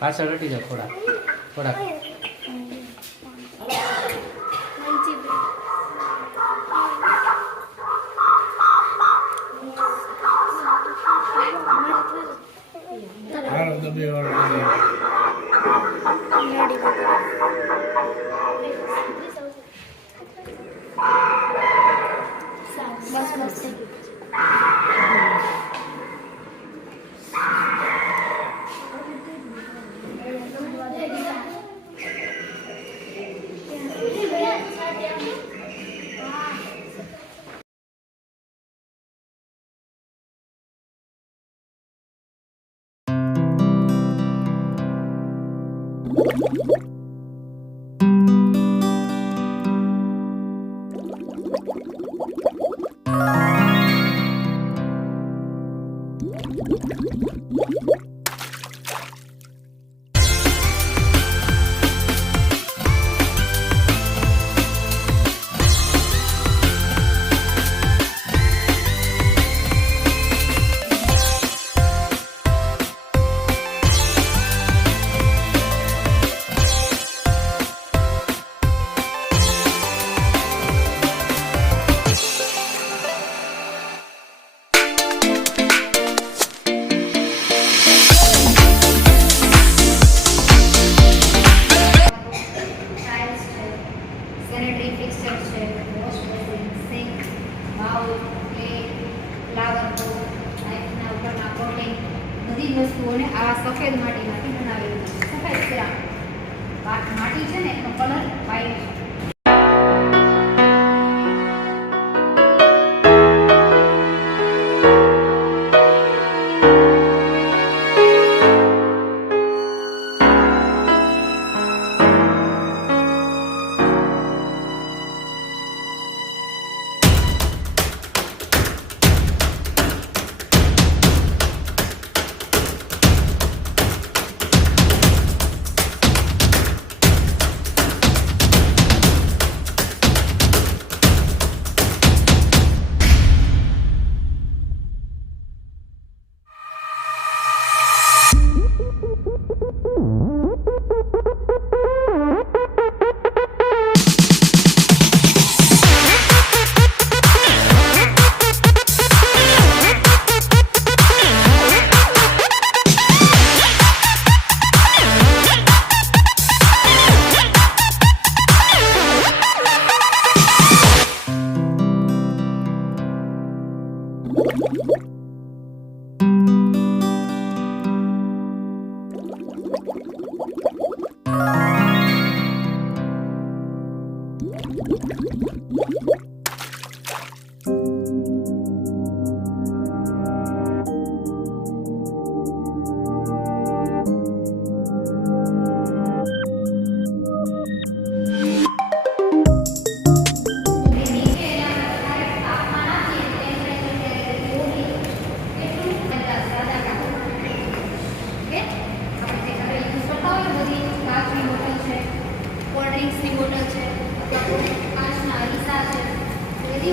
પાછળ હટી જાઓ થોડા થોડા. વસ્તુઓને આ સફેદ માટીમાંથી બનાવેલું છે. સફેદ સેરામિક માટી છે ને એનો કલર વ્હાઈટ છે.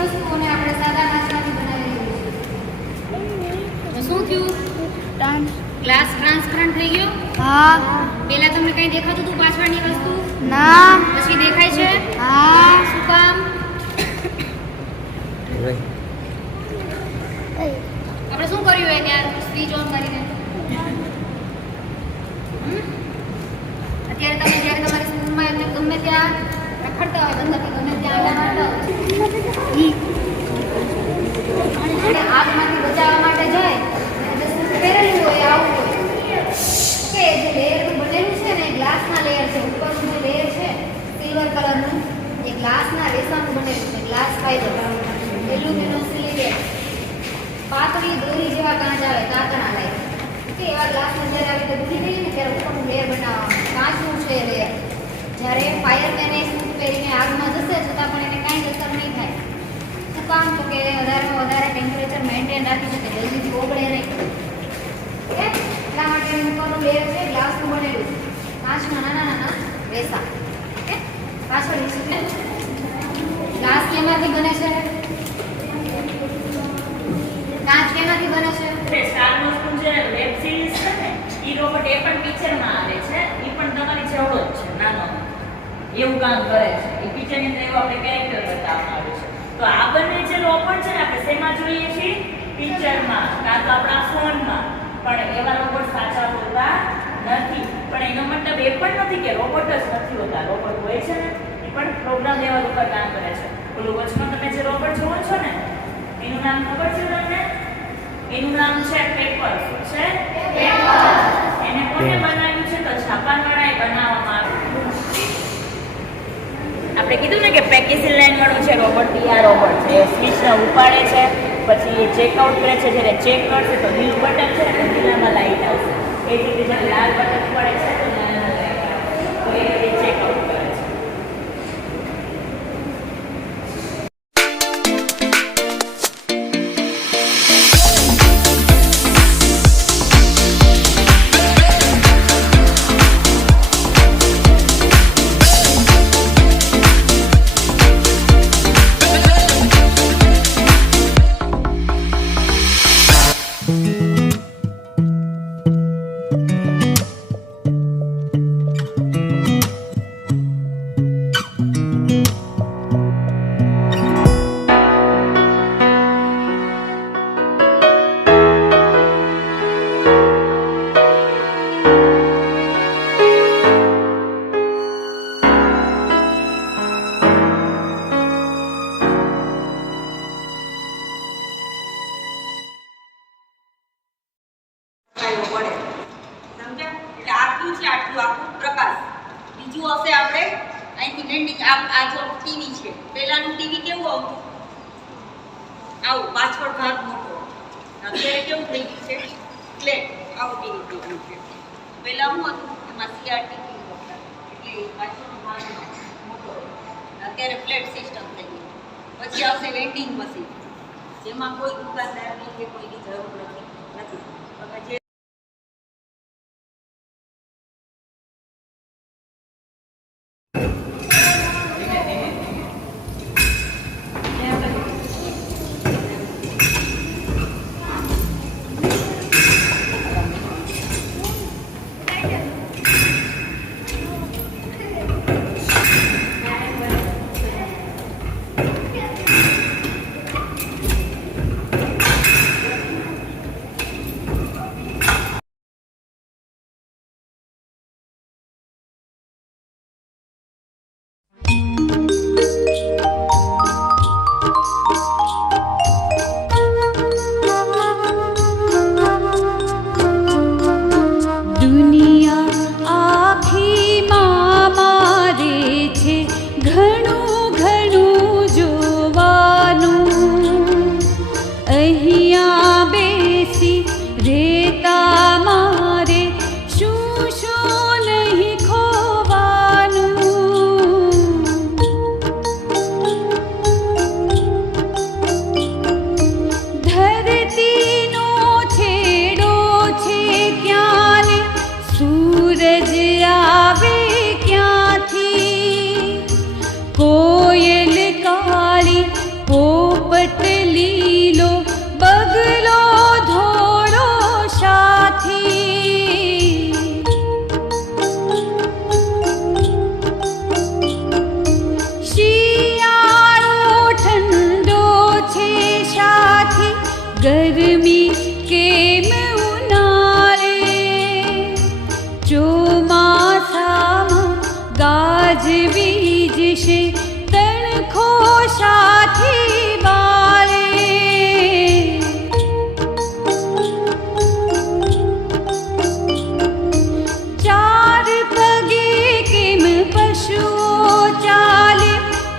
વસ્તુઓને આપણે સાદા કાચમાંથી બનાવેલી છે. શું થયું? ગ્લાસ ટ્રાન્સપરન્ટ થઈ ગયો? હા. પહેલા તમને કઈ દેખાતું હતું પાછળની વસ્તુ? ના. પછી દેખાય છે? હા. શું કામ? આપણે શું કર્યું એને સ્વિચ ઓન કરીને? અત્યારે તમે જ્યારે તમારી સ્કૂલમાં ગમે ત્યાં રખડતા હોય ગંદકી ગમે ત્યાં આડા મારતા આગમાંથી બચાવવા માટે જાય પહેરેલું હોય આવું હોય કે જે લેયરનું બનેલું છે ને ગ્લાસના લેયર છે. ઉપરનું જે લેયર છે સિલ્વર કલરનું એ ગ્લાસના રેસાનું બનેલું છે. ગ્લાસ ફાઈબર એલ્યુમિનિયમ સિલિકેટ પાતળી દોરી જેવા કાચ આવે તાતણા લાય કે એવા ગ્લાસમાં જ્યારે આવી રીતે ભૂલી ગઈ ને ત્યારે ઉપરનું લેયર બનાવવાનું કાચનું છે લેયર. જ્યારે ફાયરમેન એ સૂટ પહેરીને આગમાં જશે છતાં પણ એને કાંઈ અસર નહીં થાય. શું કામ? તો કે વધારેમાં વધારે ટેમ્પરેચર મેન્ટેન રાખી શકે, જલ્દીથી ઓગળે નહીં. એટલા માટે ઉપરનું લેયર છે ગ્લાસનું બનેલું કાચના નાના નાના રેસા. કેમાંથી બને છે? કાચ કેમાંથી બને છે? સ્ટાર વોર્સનું જે વેબ સિરીઝ છે ને ઈ રોબોટ એ પણ પિક્ચરમાં આવે છે. ઈ પણ તમારી જેવડો જ છે, નાનો એવું કામ કરે છે. એ પિક્ચરની અંદર એવો આપણે કેરેક્ટર બતાવવામાં આવે છે. તો આ બંને જે રોબોટ છે ને આપણે શેમાં જોઈએ છીએ? પિક્ચરમાં કાં તો આપણા ફોનમાં. પણ એવા રોબોટ સાચા હોતા નથી. પણ એનો મતલબ એ પણ નથી કે રોબોટ જ નથી હોતા. રોબોટ હોય છે ને એ પણ પ્રોગ્રામ લેવલ ઉપર કામ કરે છે. ઓલું વચમાં તમે જે રોબોટ જોવો છો ને એનું નામ ખબર છે તમને? એનું નામ છે પેપર. શું છે? પેપર. એને કોને બનાવ્યું છે? તો જાપાનવાળાએ બનાવવામાં આવ્યું. આપણે કીધું ને કે પેકેજિંગ લાઈન વાળું છે રોબોટ. આ રોબોટ છે એ સ્વિચને ઉપાડે છે, પછી એ ચેકઆઉટ કરે છે. જ્યારે ચેક કરશે તો લીલું બટન છે ને લીલામાં લાઈટ આવશે. એ જ રીતે જ્યારે લાલ બટન પડે છે તો લાલમાં લાઈટ આવશે. તો એ રીતે ચેકઆઉટ કરે છે. ટીવી છે. પહેલાનું ટીવી કેવું આવતું? આવું પાછળ ભાગ મોટો. અત્યારે કેવું થઈ ગયું છે? ફ્લેટ. આવું ટીવી થઈ ગયું છે. પહેલા શું હતું? એમાં CRT એટલે પાછળનો ભાગ મોટો. અત્યારે ફ્લેટ સિસ્ટમ થઈ ગઈ. પછી આવશે વેન્ડિંગ મશીન, જેમાં કોઈ દુકાનદારની કે કોઈની જરૂર નથી. જે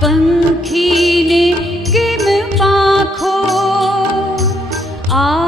પંખીને 啊。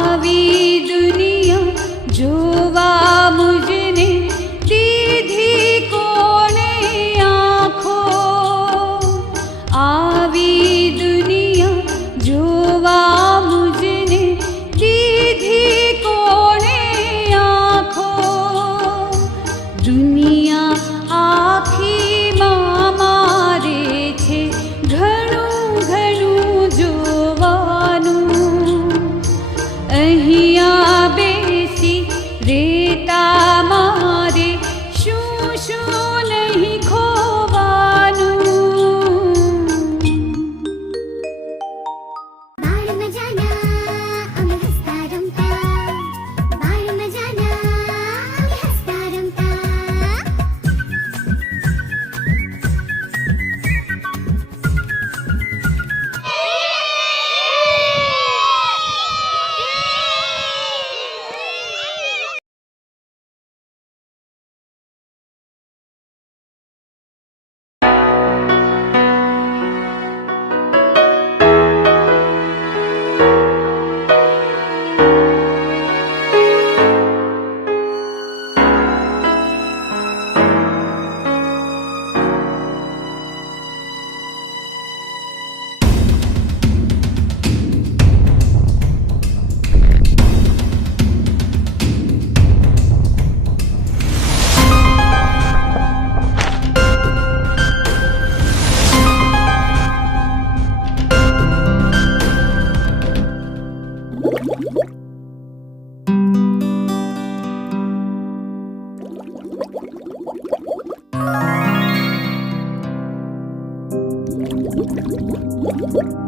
Thank you.